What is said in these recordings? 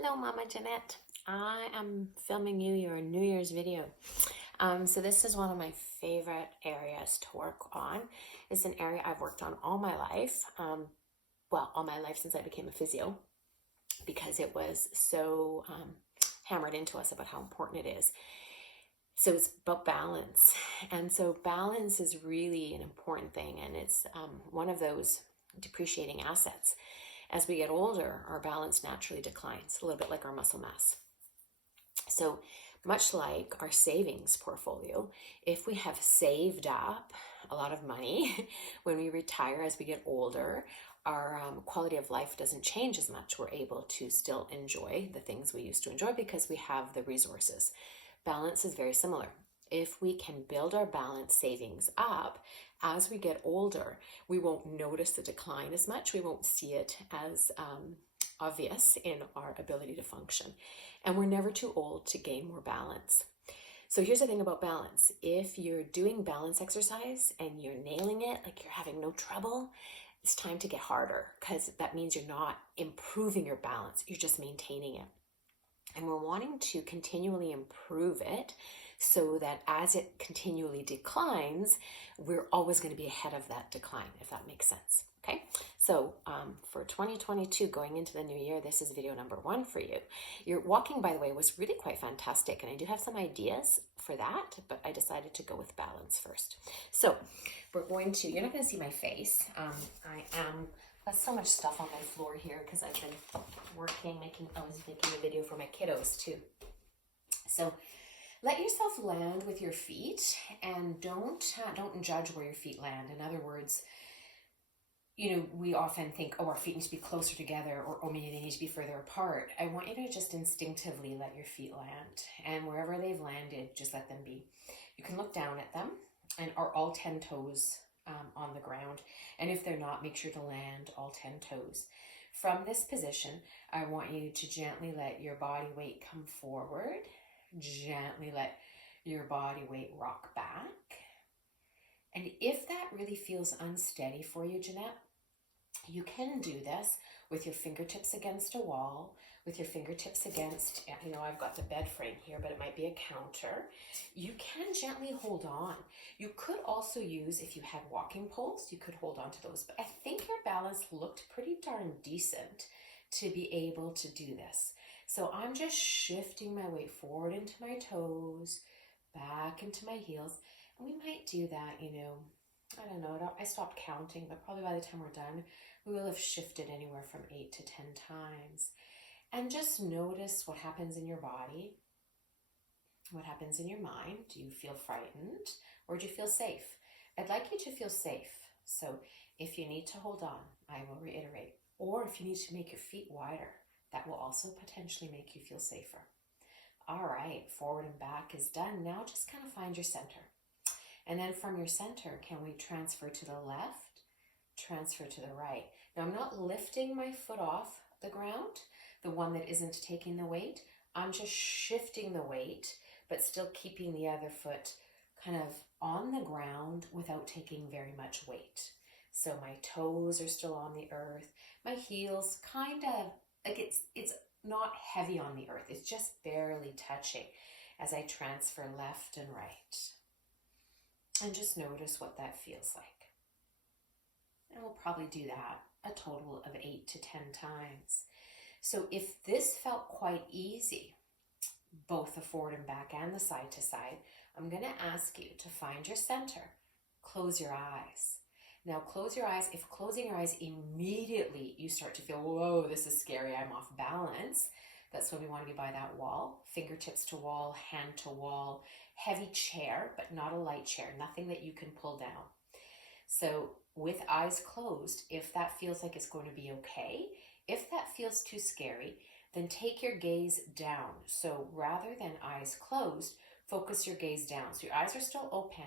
Hello, Mama Jeanette. I am filming you your New Year's video. So this is one of my favorite areas to work on. It's an area I've worked on all my life. Well, all my life since I became a physio, because it was so hammered into us about how important it is. So it's about balance. And so balance is really an important thing. And it's one of those depreciating assets. As we get older, our balance naturally declines, a little bit like our muscle mass. So much like our savings portfolio, if we have saved up a lot of money, when we retire as we get older, our quality of life doesn't change as much. We're able to still enjoy the things we used to enjoy because we have the resources. Balance is very similar. If we can build our balance savings up, as we get older, we won't notice the decline as much. We won't see it as obvious in our ability to function. And we're never too old to gain more balance. So here's the thing about balance. If you're doing balance exercise and you're nailing it, like you're having no trouble, it's time to get harder, because that means you're not improving your balance, you're just maintaining it. And we're wanting to continually improve it so that as it continually declines, we're always going to be ahead of that decline, if that makes sense. Okay, so for 2022, going into the new year, this is video number 1 for you. Your walking, by the way, was really quite fantastic, and I do have some ideas for that, but I decided to go with balance first. So we're going to, you're not going to see my face. Got so much stuff on my floor here because I've been working, I was making a video for my kiddos too. So let yourself land with your feet, and don't judge where your feet land. In other words, we often think, oh, our feet need to be closer together, or maybe they need to be further apart. I want you to just instinctively let your feet land, and wherever they've landed, just let them be. You can look down at them, and are all 10 toes on the ground, and if they're not, make sure to land all 10 toes. From this position, I want you to gently let your body weight come forward, gently let your body weight rock back. And if that really feels unsteady for you, Jeanette, you can do this with your fingertips against a wall, with your fingertips against, I've got the bed frame here, but it might be a counter. You can gently hold on. You could also use, if you had walking poles, you could hold on to those. But I think your balance looked pretty darn decent to be able to do this. So I'm just shifting my weight forward into my toes, back into my heels. And we might do that, I don't know, I stopped counting, but probably by the time we're done, we will have shifted anywhere from 8 to 10 times. And just notice what happens in your body, what happens in your mind. Do you feel frightened, or do you feel safe? I'd like you to feel safe. So if you need to hold on, I will reiterate, or if you need to make your feet wider, that will also potentially make you feel safer. All right, forward and back is done. Now just kind of find your center. And then from your center, can we transfer to the left, transfer to the right? Now I'm not lifting my foot off the ground, the one that isn't taking the weight. I'm just shifting the weight, but still keeping the other foot kind of on the ground without taking very much weight. So my toes are still on the earth. My heels kind of, like it's not heavy on the earth. It's just barely touching as I transfer left and right. And just notice what that feels like. And we'll probably do that a total of 8 to 10 times. So if this felt quite easy, both the forward and back and the side to side, I'm going to ask you to find your center. Close your eyes. Now close your eyes. If closing your eyes immediately you start to feel, whoa, this is scary, I'm off balance, that's when we want to be by that wall. Fingertips to wall, hand to wall, heavy chair, but not a light chair, nothing that you can pull down. So with eyes closed, if that feels like it's going to be okay, if that feels too scary, then take your gaze down. So rather than eyes closed, focus your gaze down. So your eyes are still open,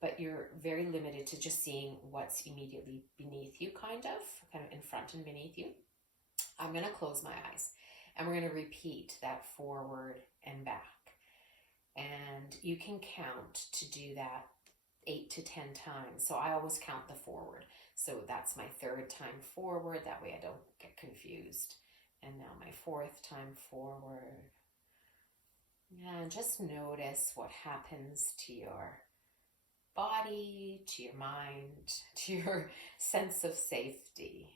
but you're very limited to just seeing what's immediately beneath you, kind of in front and beneath you. I'm going to close my eyes, and we're going to repeat that forward and back. And you can count to do that 8 to 10 times. So I always count the forward. So that's my 3rd time forward. That way I don't get confused. And now my fourth time forward. And just notice what happens to your body, to your mind, to your sense of safety.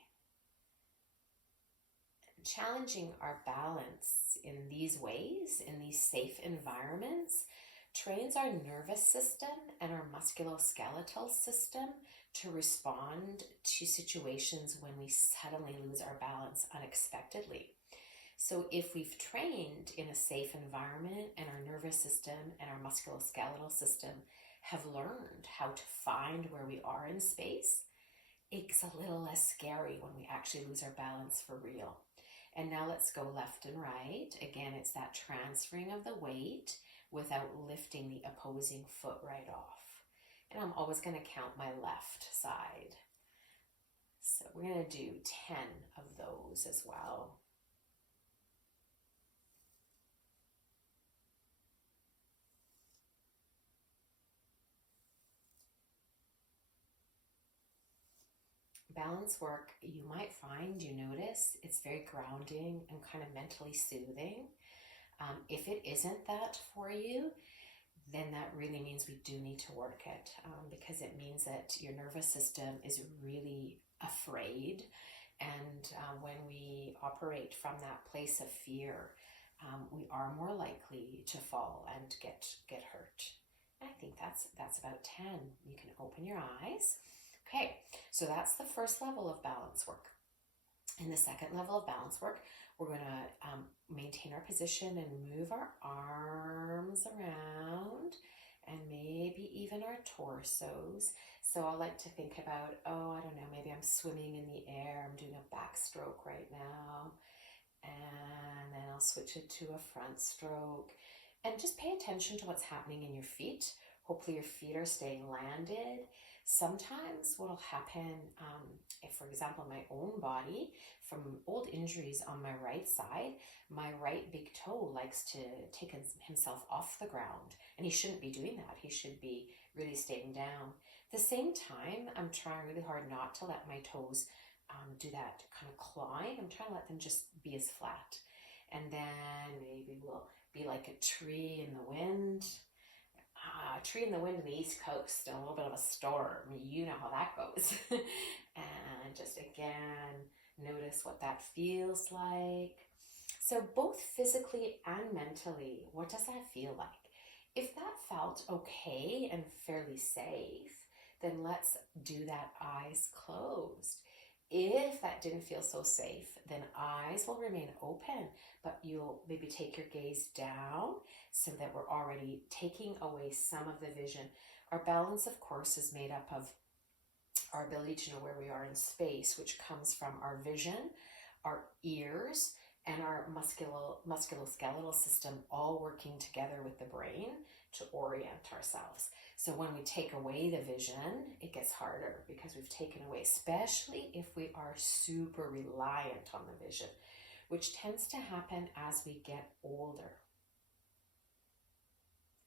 Challenging our balance in these ways, in these safe environments, trains our nervous system and our musculoskeletal system to respond to situations when we suddenly lose our balance unexpectedly. So if we've trained in a safe environment and our nervous system and our musculoskeletal system have learned how to find where we are in space, it's a little less scary when we actually lose our balance for real. And now let's go left and right. Again, it's that transferring of the weight without lifting the opposing foot right off. And I'm always going to count my left side. So we're going to do 10 of those as well. Balance work, you might find, you notice, it's very grounding and kind of mentally soothing. If it isn't that for you, then that really means we do need to work it, because it means that your nervous system is really afraid. And when we operate from that place of fear, we are more likely to fall and get hurt. And I think that's about 10. You can open your eyes. Okay, so that's the first level of balance work. In the second level of balance work, we're going to maintain our position and move our arms around and maybe even our torsos. So I like to think about, I don't know, maybe I'm swimming in the air. I'm doing a backstroke right now. And then I'll switch it to a front stroke. And just pay attention to what's happening in your feet. Hopefully your feet are staying landed. Sometimes what will happen, if for example my own body, from old injuries on my right side, my right big toe likes to take himself off the ground, and he shouldn't be doing that. He should be really staying down. At the same time, I'm trying really hard not to let my toes do that kind of clawing. I'm trying to let them just be as flat. And then maybe we'll be like a tree in the wind. A tree in the wind in the East Coast, and a little bit of a storm. You know how that goes. And just again, notice what that feels like. So both physically and mentally, what does that feel like? If that felt okay and fairly safe, then let's do that eyes closed. If that didn't feel so safe, then eyes will remain open, but you'll maybe take your gaze down so that we're already taking away some of the vision. Our balance, of course, is made up of our ability to know where we are in space, which comes from our vision, our ears, and our musculoskeletal system all working together with the brain to orient ourselves. So when we take away the vision, it gets harder because we've taken away, especially if we are super reliant on the vision, which tends to happen as we get older.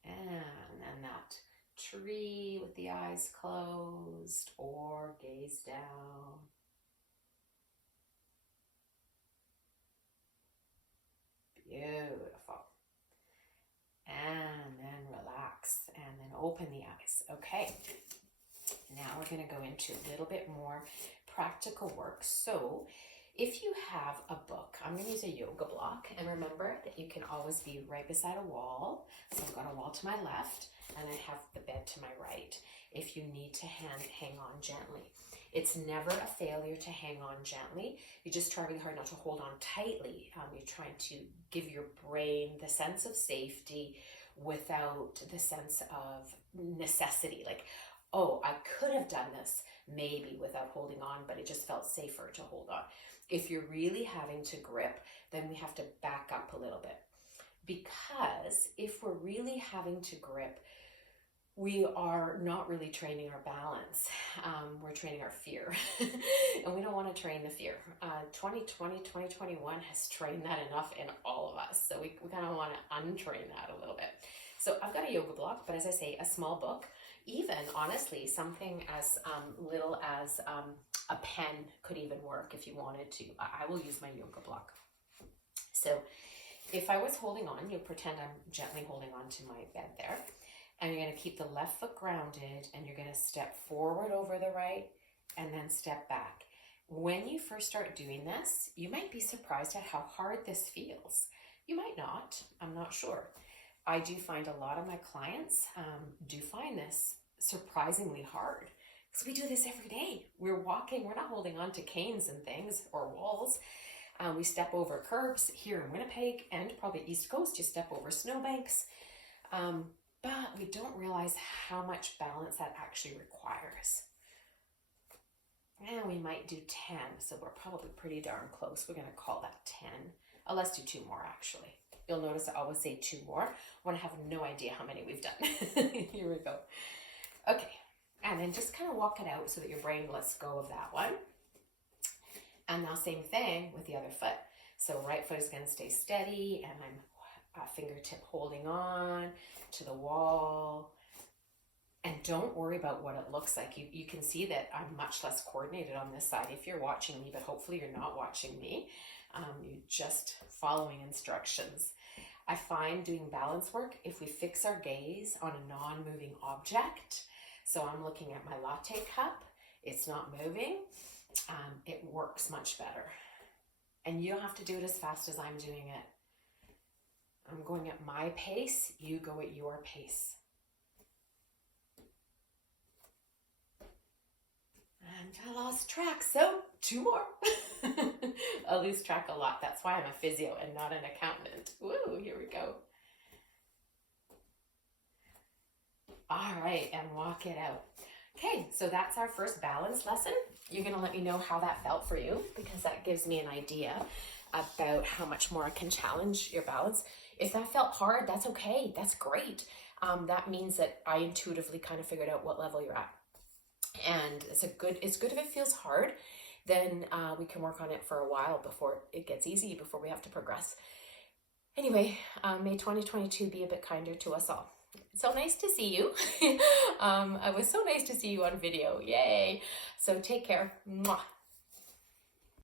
And then that tree with the eyes closed or gaze down. Beautiful. And then relax and then open the eyes. Okay. Now we're going to go into a little bit more practical work. So if you have a book, I'm going to use a yoga block, and remember that you can always be right beside a wall. So I've got a wall to my left and I have the bed to my right. If you need to hang on gently. It's never a failure to hang on gently. You just try really hard not to hold on tightly. You're trying to give your brain the sense of safety without the sense of necessity. Like, oh, I could have done this maybe without holding on, but it just felt safer to hold on. If you're really having to grip, then we have to back up a little bit. Because if we're really having to grip, we are not really training our balance. We're training our fear. And we don't want to train the fear. 2020, 2021 has trained that enough in all of us. So we kind of want to untrain that a little bit. So I've got a yoga block, but as I say, a small book. Even, honestly, something as little as a pen could even work if you wanted to. I will use my yoga block. So if I was holding on, you'll pretend I'm gently holding on to my bed there. And you're going to keep the left foot grounded, and you're going to step forward over the right and then step back. When you first start doing this, you might be surprised at how hard this feels. You might not, I'm not sure. I do find a lot of my clients do find this surprisingly hard, because we do this every day. We're walking, we're not holding on to canes and things or walls. We step over curbs here in Winnipeg and probably East Coast. You step over snowbanks, but we don't realize how much balance that actually requires. And we might do 10, so we're probably pretty darn close. We're going to call that 10. Let's do 2 more, actually. You'll notice I always say 2 more when I have no idea how many we've done. Here we go. Okay, and then just kind of walk it out so that your brain lets go of that one. And now same thing with the other foot. So right foot is going to stay steady, and I'm fingertip holding on to the wall. And don't worry about what it looks like. You can see that I'm much less coordinated on this side if you're watching me, but hopefully you're not watching me. You're just following instructions. I find doing balance work, if we fix our gaze on a non-moving object, so I'm looking at my latte cup, it's not moving, it works much better. And you don't have to do it as fast as I'm doing it. I'm going at my pace, you go at your pace. And I lost track, so 2 more. I lose track a lot. That's why I'm a physio and not an accountant. Woo, here we go. All right, and walk it out. Okay, so that's our first balance lesson. You're going to let me know how that felt for you, because that gives me an idea about how much more I can challenge your balance. If that felt hard, that's okay. That's great. That means that I intuitively kind of figured out what level you're at. And it's good if it feels hard, then we can work on it for a while before it gets easy, before we have to progress. Anyway, may 2022 be a bit kinder to us all. It's so nice to see you. It was so nice to see you on video. Yay. So take care. Mwah.